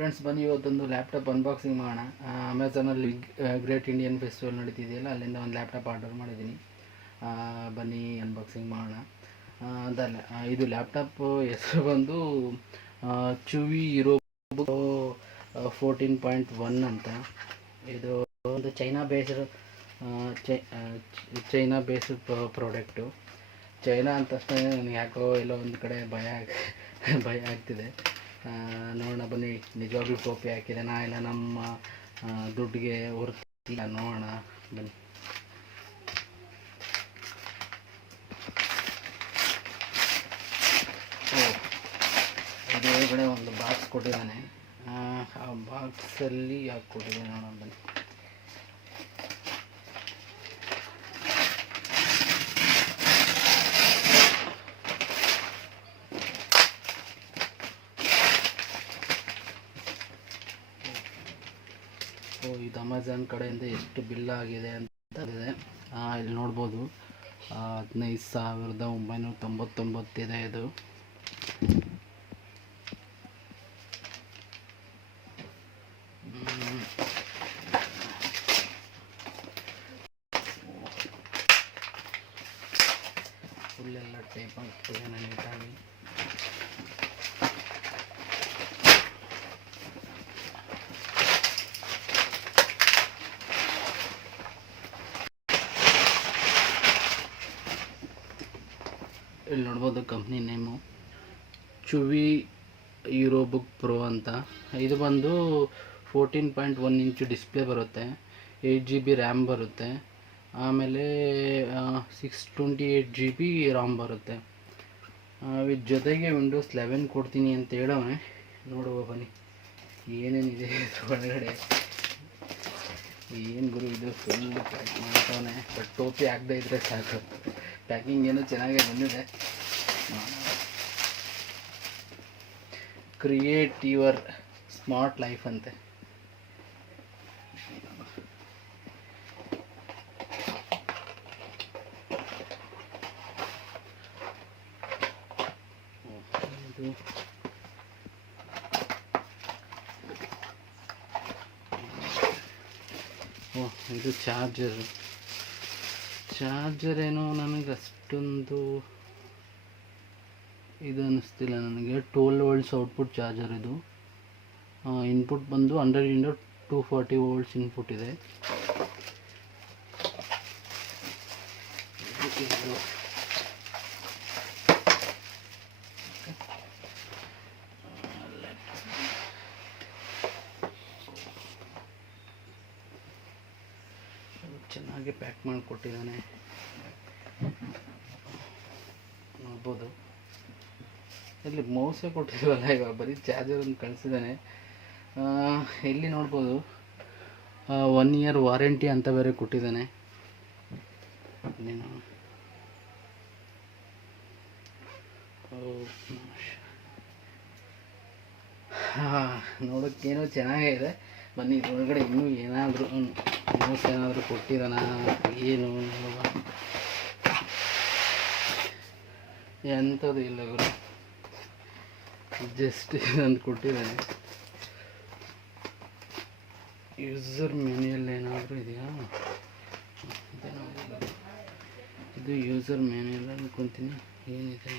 Friends ಬನ್ನಿ ಇವತ್ತೊಂದು laptop unboxing ಮಾಡೋಣ. ಅಮೆಝಾನಲ್ಲಿ ಗ್ರೇಟ್ ಇಂಡಿಯನ್ ಫೆಸ್ಟಿವಲ್ ನಡೀತಿದೆಯಲ್ಲ, ಅಲ್ಲಿಂದ ಒಂದು ಲ್ಯಾಪ್ಟಾಪ್ ಆರ್ಡರ್ ಮಾಡಿದ್ದೀನಿ. ಬನ್ನಿ ಅನ್ಬಾಕ್ಸಿಂಗ್ ಮಾಡೋಣ. ಅದಲ್ಲ, ಇದು ಲ್ಯಾಪ್ಟಾಪ್ ಹೆಸರು ಬಂದು ಚುವಿ ಯೂರೋಬುಕ್ 14.1 ಅಂತ. ಇದು ಒಂದು ಚೈನಾ ಬೇಸ್ಡ್ ಪ್ರಾಡಕ್ಟು. ಚೈನಾ ಅಂತ ತಕ್ಷಣ ನನಗೆ ಯಾಕೋ ಎಲ್ಲೋ ಒಂದು ಕಡೆ ಭಯ ಆಗ್ತಿದೆ. ನೋಡೋಣ ಬನ್ನಿ, ನಿಜವಾಗ್ಲೂ ಟೋಪಿ ಹಾಕಿದಾನ ಇಲ್ಲ ನಮ್ಮ ದುಡ್ಡಿಗೆ ಹೊರ್ತಿಲ್ಲ, ನೋಡೋಣ ಬನ್ನಿ. ಇದರೊಳಗಡೆ ಒಂದು ಬಾಕ್ಸ್ ಕೊಟ್ಟಿದ್ದಾನೆ. ಆ ಬಾಕ್ಸಲ್ಲಿ ಯಾಕೆ ಕೊಟ್ಟಿದ್ದಾನೆ ನೋಡೋಣ ಬನ್ನಿ. ಇದು ಅಮೆಝಾನ್ ಕಡೆಯಿಂದ ಎಷ್ಟು ಬಿಲ್ ಆಗಿದೆ ಅಂತ ಇದೆ. ಇಲ್ಲಿ ನೋಡ್ಬೋದು, 15,999 ಇದೆ ಇದು. ಫುಲ್ಲೆಲ್ಲ ಟೈಪ್ ಆಗ್ತದೆ ನೀಟಾಗಿ. ಇಲ್ಲಿ ನೋಡ್ಬೋದು ಕಂಪ್ನಿ ನೇಮು ಚುವಿ ಯೂರೋಬುಕ್ ಪ್ರೋ ಅಂತ. ಇದು ಬಂದು 14.1 ಇಂಚು ಡಿಸ್ಪ್ಲೇ ಬರುತ್ತೆ, 8 GB ರ್ಯಾಮ್ ಬರುತ್ತೆ, ಆಮೇಲೆ 628 GB ರಾಮ್ ಬರುತ್ತೆ. ಇದ್ರ ಜೊತೆಗೆ ವಿಂಡೋಸ್ 11 ಕೊಡ್ತೀನಿ ಅಂತ ಹೇಳೋನೆ. ನೋಡುವ ಬನ್ನಿ ಏನೇನಿದೆ ಒಳಗಡೆ. ಏನು ಗುರು ಇದು ಫುಲ್ ಪ್ಯಾಕ್ ಮಾಡ್ತಾನೆ, ಬಟ್ ಟೋಪಿ ಆಗದೆ ಇದ್ರೆ ಸಾಕು. ಪ್ಯಾಕಿಂಗ್ ಏನೋ ಚೆನ್ನಾಗೇ ಬಂದಿದೆ. ಕ್ರಿಯೇಟ್ ಯುವರ್ ಸ್ಮಾರ್ಟ್ ಲೈಫ್ ಅಂತೆ. ಇದು ಚಾರ್ಜರ್ ಏನೋ ನನಗೆ ಅಷ್ಟೊಂದು ಇದು ಅನ್ನಿಸ್ತಿಲ್ಲ ನನಗೆ. 12 ವೋಲ್ಟ್ಸ್ ಔಟ್ಪುಟ್ ಚಾರ್ಜರ್ ಇದು. ಇನ್ಪುಟ್ ಬಂದು 100 × 240 ವೋಲ್ಟ್ಸ್ ಇನ್ಪುಟ್ ಇದೆ. ಚೆನ್ನಾಗಿ ಪ್ಯಾಕ್ ಮಾಡಿ ಕೊಟ್ಟಿದ್ದಾನೆ, ನೋಡ್ಬೋದು. ಇಲ್ಲಿ ಮೌಸೇ ಕೊಟ್ಟಿಲ್ವಲ್ಲ, ಇವಾಗ ಬರೀ ಚಾರ್ಜರ್ ಒಂದು ಕಳಿಸಿದ್ದಾನೆ. ಇಲ್ಲಿ ನೋಡ್ಬೋದು 1 ಇಯರ್ ವಾರಂಟಿ ಅಂತ ಬೇರೆ ಕೊಟ್ಟಿದ್ದಾನೆ. ನೋಡೋಕ್ಕೇನೋ ಚೆನ್ನಾಗಿದೆ. ಬನ್ನಿ ಒಳಗಡೆ ಇನ್ನೂ ಏನಾದರೂ ಮೌಸ್ ಏನಾದರೂ ಕೊಟ್ಟಿದ್ದಾನ ಏನು ನೋಡುವ. ಎಂಥದ್ದು ಇಲ್ಲ ಗುರು, ಜಸ್ಟ್ ಇದೊಂದು ಕೊಟ್ಟಿದ್ದಾನೆ. ಯೂಸರ್ ಮ್ಯಾನ್ಯಲ್ ಏನಾದರೂ ಇದೆಯಾ? ಇದು ಯೂಸರ್ ಮ್ಯಾನ್ಯಲ್ ಅನ್ಕೊತೀನಿ. ಏನಿದೆ,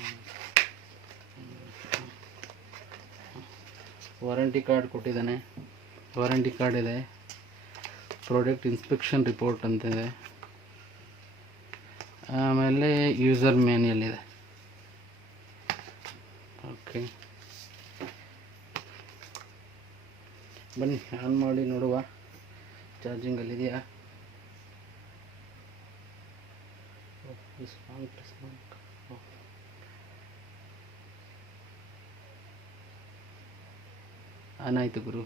ವಾರಂಟಿ ಕಾರ್ಡ್ ಕೊಟ್ಟಿದ್ದಾನೆ. ವಾರಂಟಿ ಕಾರ್ಡ್ ಇದೆ, ಪ್ರಾಡಕ್ಟ್ ಇನ್ಸ್ಪೆಕ್ಷನ್ ರಿಪೋರ್ಟ್ ಅಂತಿದೆ, ಆಮೇಲೆ ಯೂಸರ್ ಮ್ಯಾನ್ಯಲ್ ಇದೆ. ಓಕೆ ಬನ್ನಿ ಆನ್ ಮಾಡಿ ನೋಡುವ ಚಾರ್ಜಿಂಗಲ್ಲಿದೆಯಾ. ಆನ್ ಆಯಿತು ಗುರು.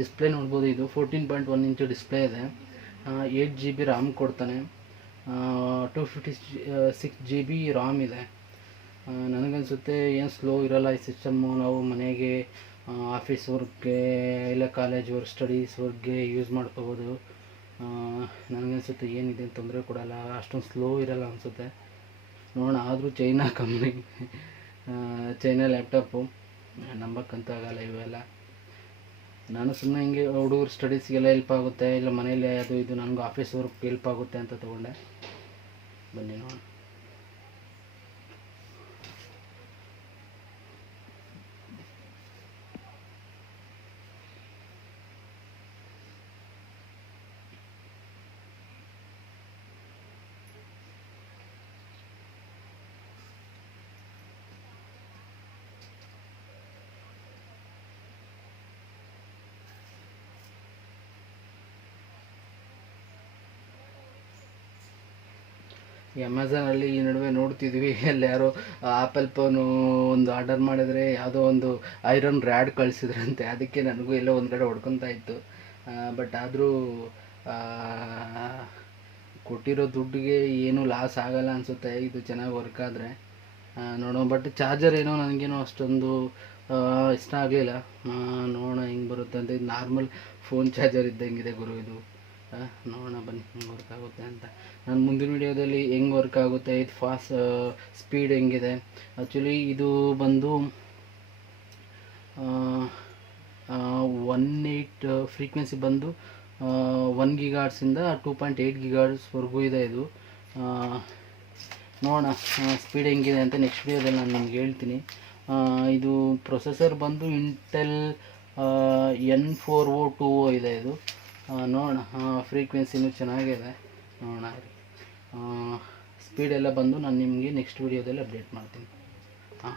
ಡಿಸ್ಪ್ಲೇ ನೋಡ್ಬೋದು, ಇದು 14.1 ಇಂಚು ಡಿಸ್ಪ್ಲೇ ಇದೆ. 8 GB ರ್ಯಾಮ್ ಕೊಡ್ತಾನೆ, 256 GB ರಾಮ್ ಇದೆ. ನನಗನ್ಸುತ್ತೆ ಏನು ಸ್ಲೋ ಇರೋಲ್ಲ ಈ ಸಿಸ್ಟಮ್ಮು. ನಾವು ಮನೆಗೆ, ಆಫೀಸ್ ವರ್ಕ್ಗೆ ಇಲ್ಲ ಕಾಲೇಜ್ ವರ್ಕ್, ಸ್ಟಡೀಸ್ ವರ್ಕ್ಗೆ ಯೂಸ್ ಮಾಡ್ಕೋಬೋದು. ನನಗನ್ಸುತ್ತೆ ಏನಿದೆ ತೊಂದರೆ ಕೊಡಲ್ಲ, ಅಷ್ಟೊಂದು ಸ್ಲೋ ಇರೋಲ್ಲ ಅನಿಸುತ್ತೆ. ನೋಡೋಣ. ಆದರೂ ಚೈನಾ ಕಂಪ್ನಿ ಚೈನಾ ಲ್ಯಾಪ್ಟಾಪು ನಂಬಕ್ಕಂತೂ ಆಗಲ್ಲ ಇವೆಲ್ಲ. ನಾನು ಸುಮ್ಮನೆ ಹಿಂಗೆ ಹುಡುಗರು ಸ್ಟಡೀಸ್ಗೆಲ್ಲ ಹೆಲ್ಪ್ ಆಗುತ್ತೆ, ಇಲ್ಲ ಮನೇಲಿ ಅದು ಇದು ನನಗೂ ಆಫೀಸ್ ವರ್ಕ್ ಹೆಲ್ಪ್ ಆಗುತ್ತೆ ಅಂತ ತೊಗೊಂಡೆ. ಬನ್ನಿ ನೋಡೋಣ. ಈ ಅಮೆಝಾನಲ್ಲಿ ಈ ನಡುವೆ ನೋಡ್ತಿದ್ವಿ, ಅಲ್ಲಿ ಯಾರೋ ಆ್ಯಪಲ್ ಫೋನು ಒಂದು ಆರ್ಡರ್ ಮಾಡಿದರೆ ಯಾವುದೋ ಒಂದು ಐರನ್ ರ್ಯಾಡ್ ಕಳಿಸಿದ್ರಂತೆ. ಅದಕ್ಕೆ ನನಗೂ ಎಲ್ಲೋ ಒಂದು ಕಡೆ ಹೊಡ್ಕೊತಾ ಇತ್ತು. ಬಟ್ ಆದರೂ ಕೊಟ್ಟಿರೋ ದುಡ್ಡಿಗೆ ಏನೂ ಲಾಸ್ ಆಗಲ್ಲ ಅನಿಸುತ್ತೆ, ಇದು ಚೆನ್ನಾಗಿ ವರ್ಕ್ ಆದರೆ ನೋಡೋಣ. ಬಟ್ ಚಾರ್ಜರ್ ಏನೋ ನನಗೇನೋ ಅಷ್ಟೊಂದು ಇಷ್ಟ ಆಗಲಿಲ್ಲ. ನೋಡೋಣ ಹೆಂಗೆ ಬರುತ್ತೆ ಅಂತ. ಇದು ನಾರ್ಮಲ್ ಫೋನ್ ಚಾರ್ಜರ್ ಇದ್ದಂಗಿದೆ ಗುರು ಇದು. ನೋಡೋಣ ಬನ್ನಿ ಹೆಂಗೆ ವರ್ಕ್ ಆಗುತ್ತೆ ಅಂತ. ನಾನು ಮುಂದಿನ ವಿಡಿಯೋದಲ್ಲಿ ಹೆಂಗೆ ವರ್ಕ್ ಆಗುತ್ತೆ, ಇದು ಸ್ಪೀಡ್ ಹೆಂಗಿದೆ. ಆ್ಯಕ್ಚುಲಿ ಇದು ಬಂದು 18 ಫ್ರೀಕ್ವೆನ್ಸಿ ಬಂದು 1 ಗಿಗಾರ್ಡ್ಸಿಂದ 2.8 ಗಿಗಾರ್ಡ್ಸ್ವರೆಗೂ ಇದೆ ಇದು. ನೋಡೋಣ ಸ್ಪೀಡ್ ಹೆಂಗಿದೆ ಅಂತ ನೆಕ್ಸ್ಟ್ ವಿಡಿಯೋದಲ್ಲಿ ನಾನು ನಿಮ್ಗೆ ಹೇಳ್ತೀನಿ. ಇದು ಪ್ರೊಸೆಸರ್ ಬಂದು ಇಂಟೆಲ್ N4020 ಇದೆ ಇದು. ನೋಡೋಣ, ಫ್ರೀಕ್ವೆನ್ಸಿನೂ ಚೆನ್ನಾಗಿದೆ. ನೋಡೋಣ, ಸ್ಪೀಡೆಲ್ಲ ಬಂದು ನಾನು ನಿಮಗೆ ನೆಕ್ಸ್ಟ್ ವಿಡಿಯೋದಲ್ಲಿ ಅಪ್ಡೇಟ್ ಮಾಡ್ತೀನಿ. ಹಾಂ.